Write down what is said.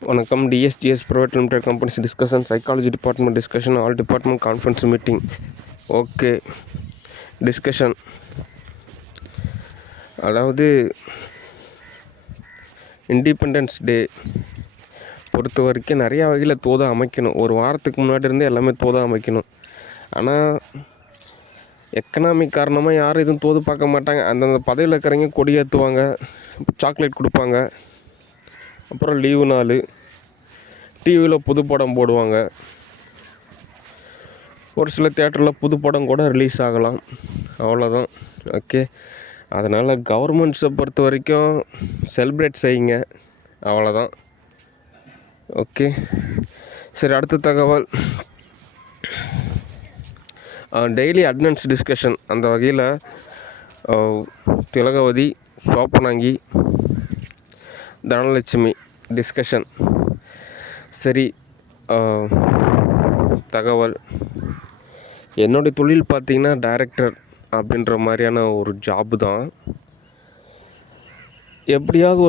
வணக்கம். டிஎஸ்டிஎஸ் private limited companies discussion, psychology department discussion, all department conference meeting. Okay, discussion. அதாவது independence day பொறுத்த வரைக்கும் நிறையா வகையில் தோதை அமைக்கணும். ஒரு வாரத்துக்கு முன்னாடி இருந்து எல்லாமே தோதை அமைக்கணும். ஆனால் எக்கனாமிக் காரணமாக யாரும் எதுவும் தோது பார்க்க மாட்டாங்க. அந்தந்த பதவியில் இருக்கிறவங்க கொடி ஏற்றுவாங்க, சாக்லேட் கொடுப்பாங்க. அப்புறம் லீவு நாள் டிவியில் புது படம் போடுவாங்க. ஒரு சில தியேட்டரில் புது படம் கூட ரிலீஸ் ஆகலாம். அவ்வளோதான். ஓகே, அதனால் கவர்மெண்ட்ஸை பொறுத்த வரைக்கும் செலிப்ரேட் செய்யுங்க. அவ்வளோதான். ஓகே, சரி, அடுத்த தகவல். Daily attendance discussion. அந்த வகையில் திலகவதி, சோப்பனாங்கி, தனலட்சுமி டிஸ்கஷன். சரி, தகவல். என்னுடைய தொழில் பார்த்திங்கன்னா டைரக்டர் அப்படின்ற மாதிரியான ஒரு ஜாப்பு தான். எப்படியாவது ஒரு